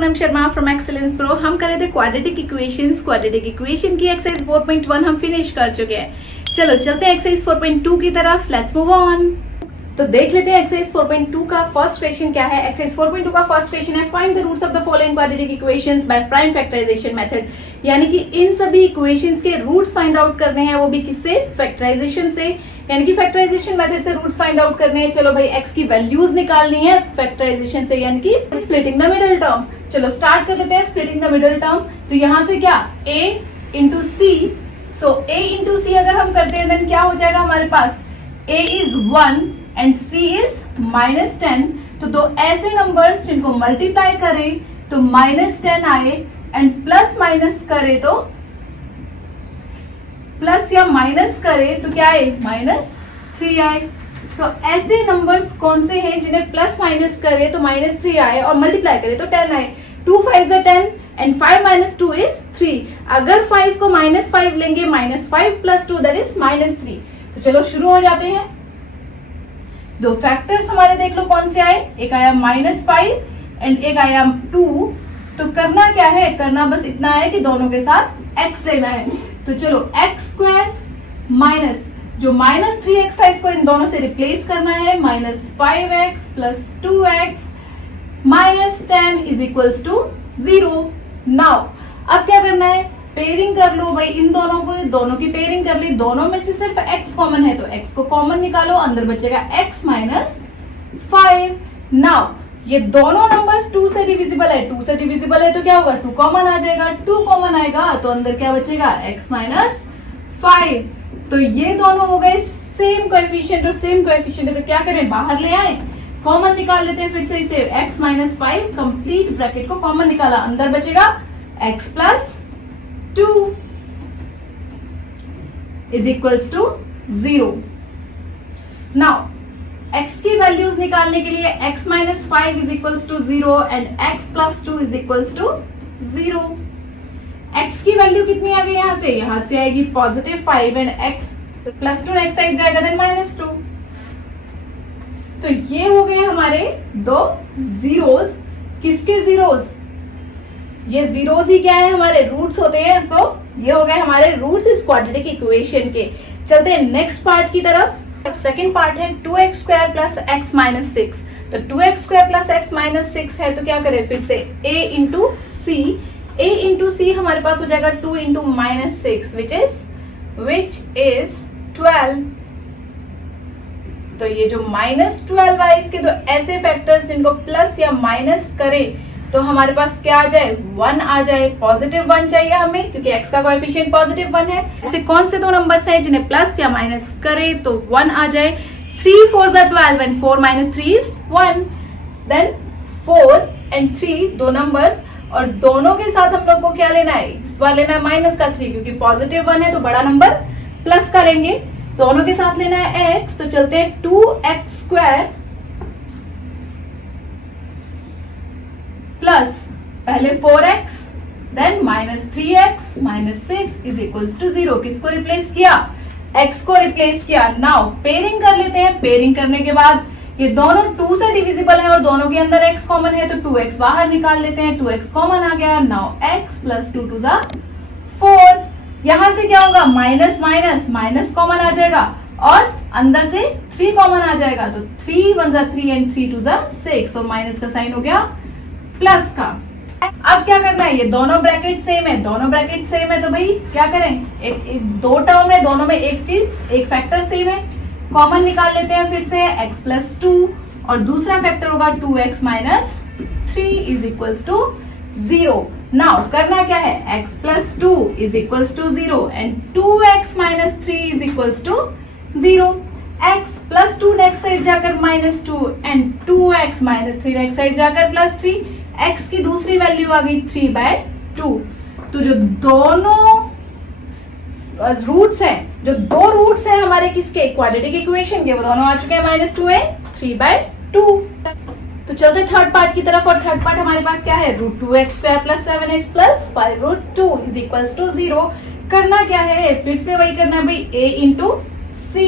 Poonam Sharma from excellence pro. हम कर रहे थे क्वाड्रेटिक इक्वेशंस। क्वाड्रेटिक इक्वेशन की एक्सरसाइज 4.1 हम फिनिश कर चुके हैं। चलो चलते हैं एक्सरसाइज 4.2 की तरफ। Let's move on. तो देख लेते हैं एक्सरसाइज 4.2 का फर्स्ट क्वेश्चन क्या है। एक्सरसाइज 4.2 का फर्स्ट क्वेश्चन है find the roots of the following quadratic equations by prime factorisation method. यानी कि इन सभी इक्वेशंस के रूट्स फाइंड आउट करने हैं, वो भी किससे? फैक्टराइजेशन से, यानी कि फैक्टराइजेशन मेथड से रूट्स फाइंड आउट करने हैं। चलो भाई एक्स की वैल्यूज निकालनी है फैक्टराइजेशन से, यानी कि स्प्लिटिंग द मिडिल टर्म। चलो स्टार्ट कर लेते हैं स्प्लिटिंग द मिडिल टर्म। तो यहाँ से क्या a into C, so a into C अगर हम करते हैं देन क्या हो जाएगा हमारे पास? a is 1 and c is -10। तो दो ऐसे नंबर्स जिनको मल्टीप्लाई करें तो -10 आए एंड प्लस माइनस करे तो प्लस या माइनस करे तो क्या आए? -3 आए। तो ऐसे नंबर्स कौन से हैं जिन्हें प्लस माइनस करे तो -3 आए और मल्टीप्लाई करे तो 10 आए? 2 5 are 10 एंड 5 minus 2 is 3। अगर 5 को -5 लेंगे, -5 plus 2 that is -3। तो चलो शुरू हो जाते हैं। दो फैक्टर्स हमारे देख लो कौन से आए। एक आया -5 एंड एक आया 2। तो करना क्या है? करना बस इतना है कि दोनों के साथ x लेना है। तो चलो x² माइनस जो -3x था इसको इन दोनों से रिप्लेस करना है। -5x plus 2x -10 is equals to 0। Now अब क्या करना है? पेयरिंग कर लो भाई इन दोनों को, दोनों की पेयरिंग कर ली। दोनों में से सिर्फ x कॉमन है तो x को कॉमन निकालो, अंदर बचेगा x - 5। नाउ ये दोनों नंबर्स 2 से डिविजिबल है, 2 से डिविजिबल है तो क्या होगा? 2 कॉमन आ जाएगा। 2 कॉमन आएगा तो अंदर क्या बचेगा? x - 5। तो ये दोनों हो गए सेम कोएफिशिएंट और सेम कोएफिशिएंट है तो क्या करें? बाहर ले आए, कॉमन निकाल लेते हैं फिर से इसे। x - 5 कंप्लीट ब्रैकेट को कॉमन निकाला, अंदर बचेगा x + 2 is equals to 0। Now x की वैल्यूज निकालने के लिए x - 5 is equals to 0 and x + 2 is equals to 0। x की वैल्यू कितनी आ गई? यहाँ से आएगी +5 एंड x +2 नेक्स्ट साइड जाएगा देन -2। तो ये हो गए हमारे दो जीरोस। किसके जीरोस? ये जीरोस ही क्या है? हमारे रूट्स होते हैं। सो ये हो गए हमारे रूट्स इस क्वाड्रेटिक इक्वेशन के। चलते हैं नेक्स्ट पार्ट की तरफ। सेकंड पार्ट है 2x² + x - 6। तो 2x² + x - 6 है तो क्या करें? फिर से a इंटू c हमारे पास हो जाएगा 2 इंटू -6 विच इज 12। तो ये जो -12 है इसके तो ऐसे फैक्टर्स जिनको प्लस या माइनस करें तो हमारे पास क्या आ जाए? 1 आ जाए। +1 चाहिए हमें क्योंकि x का कोएफिशिएंट +1 है। ऐसे कौन से दो नंबर्स हैं जिन्हें प्लस या माइनस करे तो 1 आ जाए? 3 4 are 12 and 4 - 3 is 1। Then 4 and 3 दो नंबर्स और दोनों के साथ हम लोग को क्या लेना है? इस बार लेना है -3 क्योंकि +1 है तो बड़ा नंबर प्लस का लेंगे। दोनों के साथ लेना है x। तो चलते हैं 2x² प्लस पहले 4x then -3x -6 is equals to 0। किसको रिप्लेस किया? x को रिप्लेस किया। नाउ पेयरिंग कर लेते हैं। पेयरिंग करने के बाद ये दोनों 2 से डिविजिबल है और दोनों के अंदर x कॉमन है तो 2x बाहर निकाल लेते हैं। 2x कॉमन आ गया। Now x + 2 2 4। यहां से क्या होगा? माइनस कॉमन आ जाएगा और अंदर से 3 कॉमन आ जाएगा तो 3 1 3 एंड 3 2 6 और माइनस का साइन हो गया प्लस का। अब क्या करना है? ये दोनों ब्रैकेट सेम है, दोनों ब्रैकेट सेम है तो भाई क्या करें? एक दो टर्म है, दोनों में एक चीज एक फैक्टर सेम है, कॉमन निकाल लेते हैं फिर से x + 2 और दूसरा फैक्टर होगा 2x - 3 is equals to 0। Now करना क्या है? x + 2 is equals to 0 and 2x - 3 is equals to 0। x + 2 next side जाकर -2 एंड 2x - 3 नेक्स्ट साइड जाकर +3। x की दूसरी वैल्यू आ गई 3/2। तो जो दोनों रूट्स हैं, जो दो रूट्स हैं हमारे किसके? क्वाड्रेटिक इक्वेशन के, वो दोनों आ चुके हैं -2 एंड 3/2। तो चलते थर्ड पार्ट की तरफ। और थर्ड पार्ट हमारे पास क्या है? √2x² + 7x + 5√2 is equals to 0। करना क्या है? फिर से वही करना है भाई a इंटू c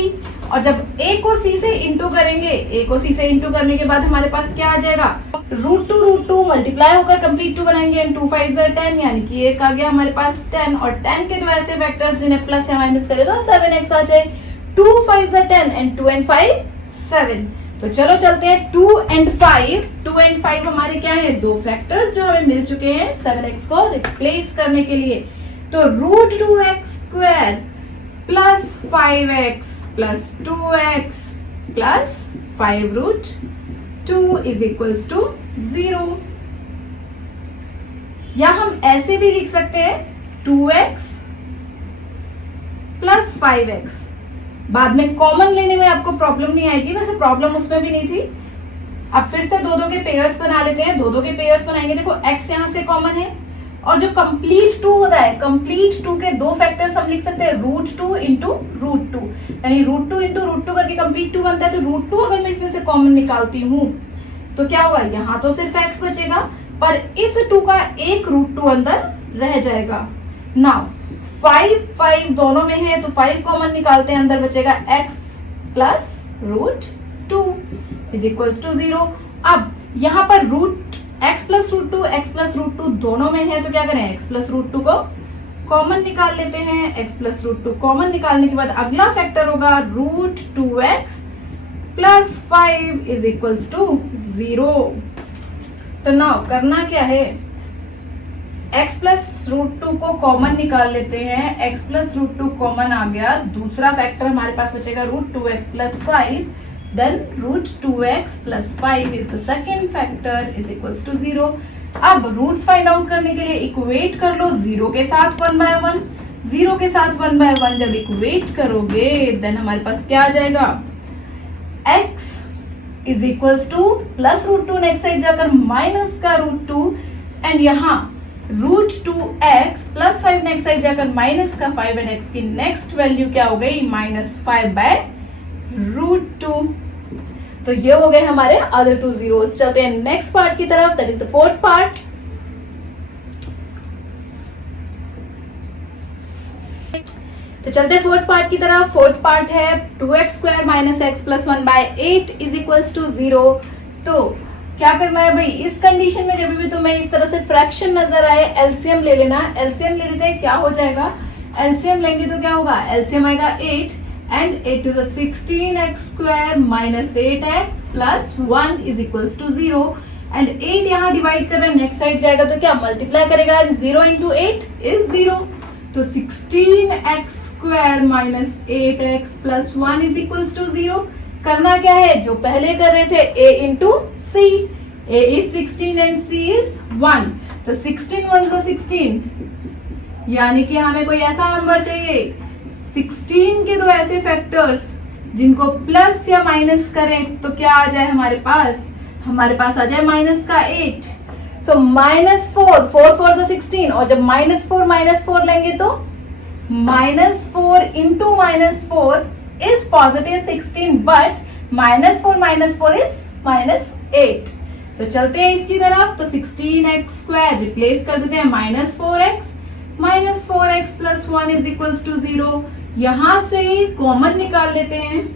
और जब a को c से इंटू करेंगे, a को c से इंटू करने के बाद हमारे पास क्या आ जाएगा, √2 मल्टीप्लाई होकर कंप्लीट 2 बनाएंगे एंड 2 5 10, यानी कि एक आ गया हमारे पास 10, और 10 के तो ऐसे वेक्टर्स जिन्हें प्लस या माइनस करे तो 7x आ जाए। 2 5 10 एंड 2 and 5 7। तो चलो चलते हैं 2 and 5। 2 and 5 हमारे क्या है, दो फैक्टर्स जो हमें मिल चुके हैं 7x को रिप्लेस करने के लिए। तो √2x² plus 5x plus 2x plus 5√2 is equals to 0। या हम ऐसे भी लिख सकते हैं 2x प्लस 5x। बाद में कॉमन लेने में आपको प्रॉब्लम नहीं आएगी, वैसे प्रॉब्लम उसमें भी नहीं थी। अब फिर से दो के पेयर्स बना लेते हैं। दो के पेयर्स बनाएंगे, देखो x यहां से कॉमन है और जो कंप्लीट 2 होता है, कंप्लीट 2 के दो फैक्टर्स हम लिख सकते हैं √2 इंटू √2, यानी √2 इंटू √2 करके कंप्लीट 2 बनता है। तो √2 अगर मैं इसमें से कॉमन निकालती हूँ तो क्या होगा, यहाँ तो सिर्फ x बचेगा पर इस 2 का एक √2 अंदर रह जाएगा। नाउ 5 दोनों में है तो 5 कॉमन निकालते हैं, अंदर बचेगा x प्लस √2 इज इक्वल्स टू 0। अब यहाँ पर x प्लस √2 दोनों में है तो क्या करें, x प्लस √2 को कॉमन निकाल लेते हैं। x प्लस √2 कॉमन निकालने के बाद अगला फैक्टर होगा √2x plus 5 is equals to 0। तो नाउ करना क्या है, x प्लस √2 को कॉमन निकाल लेते हैं। x प्लस √2 कॉमन आ गया, दूसरा फैक्टर हमारे पास बचेगा √2x plus 5, then √2x plus 5 is the second factor is equals to 0। अब रूट्स फाइंड आउट करने के लिए इक्वेट कर लो 0 के साथ 1/1। 0 के साथ 1/1 जब इक्वेट करोगे देन हमारे पास क्या आ जाएगा, x is equals to plus √2 next side जाकर माइनस का √2 एंड यहाँ √2x प्लस 5 नेक्स्ट साइड जाकर माइनस का 5 एंड x की नेक्स्ट वैल्यू क्या हो गई, -5/√2। तो ये हो गए हमारे अदर 2 zeros। चलते हैं नेक्स्ट पार्ट की तरफ, that is the fourth part. तो चलते हैं फोर्थ पार्ट की तरफ। फोर्थ पार्ट है 2x² minus x plus 1/8 is equals to 0। तो क्या करना है भाई, इस कंडीशन में जब भी तुम्हें इस तरह से फ्रैक्शन नजर आए एलसीएम ले लेना। एलसीएम ले लेते हैं, क्या हो जाएगा, एलसीएम लेंगे तो क्या होगा, एलसीएम आएगा 8 and 8 to the 16x² minus 8x plus 1 is equals to 0 and 8 यहाँ डिवाइड कर रहे हैं, नेक्स्ट साइड जाएगा तो क्या मल्टीप्लाई करेगा, 0 into 8 is 0। तो 16x² minus 8x plus 1 is equals to 0। करना क्या है, जो पहले कर रहे थे a into c। a is 16 and c is 1। तो 16 1 का 16, यानी कि हमें कोई ऐसा नंबर चाहिए 16 के दो ऐसे फैक्टर्स जिनको प्लस या माइनस करें तो क्या आ जाए हमारे पास आ जाए माइनस का 8। सो -4 4 4 से 16, और जब -4 लेंगे तो -4 into -4 is positive 16 but -4 is -8। तो चलते हैं इसकी तरफ। तो 16x² रिप्लेस कर देते हैं -4x plus 1 is equals to 0। यहां से कॉमन निकाल लेते हैं,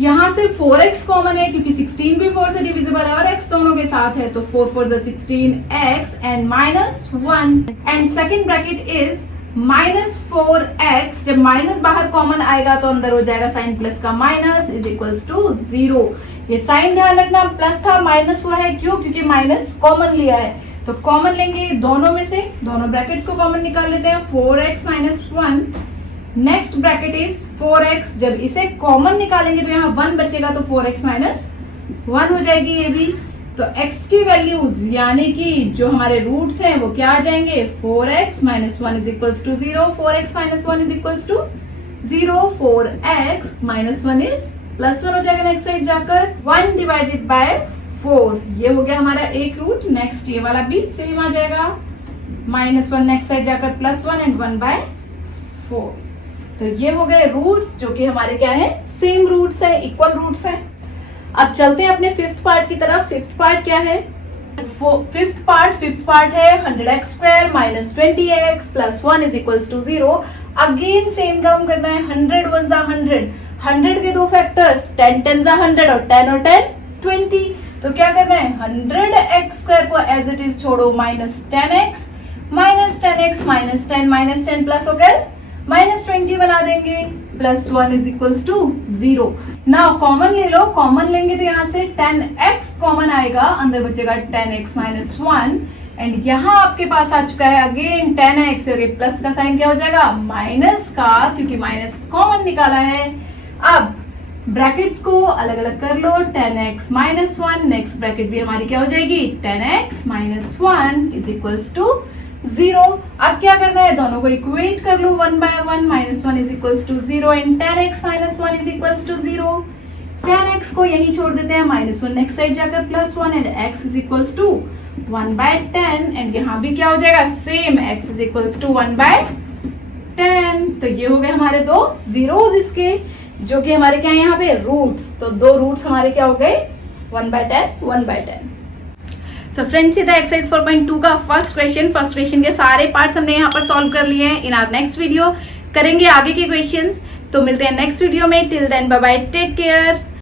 यहां से 4x कॉमन है क्योंकि 16 भी 4 से डिविजिबल है और x दोनों के साथ है, तो 4 4 is 16x and -1 and second bracket is -4x। जब माइनस बाहर कॉमन आएगा तो अंदर हो जाएगा साइन प्लस का माइनस इज इक्वल्स टू 0। ये साइन ध्यान रखना, प्लस था माइनस हुआ है, क्यों, क्योंकि माइनस कॉमन लिया है। तो कॉमन लेंगे दोनों में से, दोनों ब्रैकेट्स को कॉमन निकाल लेते हैं। 4x minus 1, next bracket is 4x। जब इसे कॉमन निकालेंगे तो यहाँ 1 बचेगा तो 4x minus 1 हो जाएगी ये भी। तो x की वैल्यूज यानी कि जो हमारे रूट्स हैं वो क्या आ जाएंगे, 4x minus 1 is equals to 0, 4x minus 1 is equals to 0, 4x minus 1 is +1 हो जाएगा नेक्स्ट साइड जाकर 1 डिवाइडेड बाय 4। ये हो गया हमारा एक रूट। नेक्स्ट ये वाला भी सेम आ जाएगा, -1 नेक्स्ट साइड जाकर +1 एंड 1/4। तो ये हो गए रूट्स जो कि हमारे क्या है, सेम रूट्स है, इक्वल रूट्स है। अब चलते हैं अपने फिफ्थ पार्ट की तरफ। फिफ्थ पार्ट क्या है, फिफ्थ पार्ट है 100x² minus 20x plus 1 is equals to 0। Again same काम करना है, 100 1 जा 100, 100 के दो फैक्टर्स 10 10 जा 100 और 10 और 10 20। तो क्या करना है, 100x स्क्वायर को एज इट इज छोड़ो, minus 10x minus 10x minus 10 minus 10 plus हो गया माइनस 20 बना देंगे, plus 1 is equals to 0। Now common ले लो, कॉमन लेंगे तो यहाँ से 10x कॉमन आएगा, अंदर बचेगा 10x माइनस 1 एंड यहाँ आपके पास आ चुका है अगेन 10x और ये प्लस का साइन क्या हो जाएगा, माइनस का, क्योंकि माइनस कॉमन निकाला है। अब ब्रैकेट्स को अलग अलग कर लो, 10x माइनस 1, नेक्स्ट ब्रैकेट भी हमारी क्या हो जाएगी, 10x minus 1 is equals to 0। अब क्या करना है, दोनों को इक्वेट कर लो 1 by 1, minus 1 is equals to 0 and 10x minus 1 is equals to 0। 10x को यहीं छोड़ देते हैं, माइनस 1 नेक्स्ट साइड जाकर plus 1 and x is equals to 1 by 10 and यहाँ भी क्या हो जाएगा, same x is equals to 1 by 10। तो ये हो गए हमारे दो जीरोस इसके, जो कि हमारे क्या है यहाँ पे रूट्स। तो दो रूट्स हमारे क्या हो गए, 1 बाय 10 1 बाय 10। सो फ्रेंड्स, ये था एक्सरसाइज 4.2 का फर्स्ट क्वेश्चन। फर्स्ट क्वेश्चन के सारे पार्ट्स हमने यहाँ पर सॉल्व कर लिए हैं। इन आवर नेक्स्ट वीडियो करेंगे आगे के क्वेश्चंस। सो मिलते हैं नेक्स्ट वीडियो में। Till then bye bye, take care.